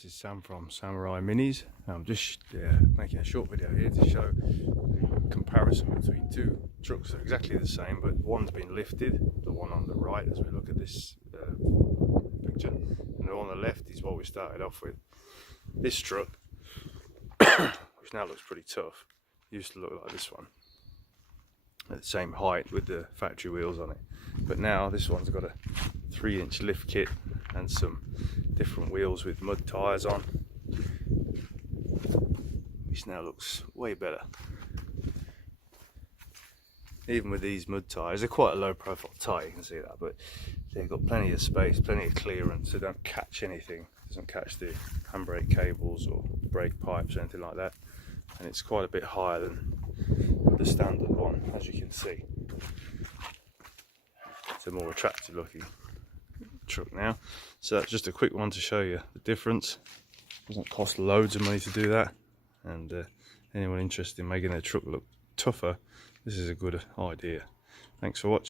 This is Sam from Samurai Minis. I'm just making a short video here to show the comparison between two trucks that are exactly the same, but one's been lifted, the one on the right as we look at this picture, and the one on the left is what we started off with. This truck, which now looks pretty tough, used to look like this one, at the same height with the factory wheels on it, but now this one's got a 3-inch lift kit and some different wheels with mud tyres on, which now looks way better. Even with these mud tyres, they're quite a low profile tyre, you can see that, but they've got plenty of space, plenty of clearance, so they don't catch anything, doesn't catch the handbrake cables or brake pipes or anything like that, and it's quite a bit higher than the standard one, as you can see. It's a more attractive looking truck now. So that's just a quick one to show you the difference. Doesn't cost loads of money to do that, and anyone interested in making their truck look tougher, this is a good idea. Thanks for watching.